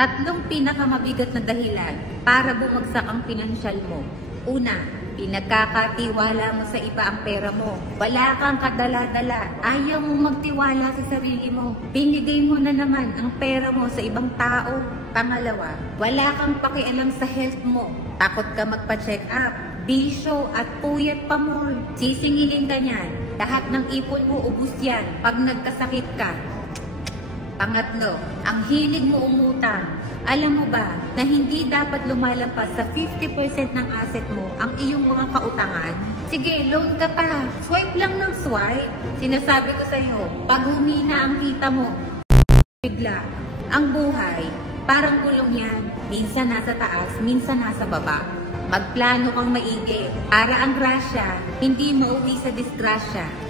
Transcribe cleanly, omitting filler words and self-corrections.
Tatlong pinakamabigat na dahilan para bumagsak ang pinansyal mo. Una, pinagkakatiwala mo sa iba ang pera mo. Wala kang kadala-dala. Ayaw mo magtiwala sa sarili mo. Binigay mo na naman ang pera mo sa ibang tao. Pangalawa, wala kang pakialam sa health mo. Takot ka magpa-check up. Bisyo at puyat pa mo. Sisingilin ka niyan. Lahat ng ipon mo ubus yan pag nagkasakit ka. Pangatlo, ang hilig mo umutang. Alam mo ba na hindi dapat lumalampas sa 50% ng asset mo ang iyong mga kautangan? Sige, loan ka pa. Swipe lang ng swipe. Sinasabi ko sa'yo, pag humina ang kita mo, bigla. Ang buhay, parang gulong yan. Minsan nasa taas, minsan nasa baba. Magplano kang maigi para ang grasya hindi mauwi sa disgrasya.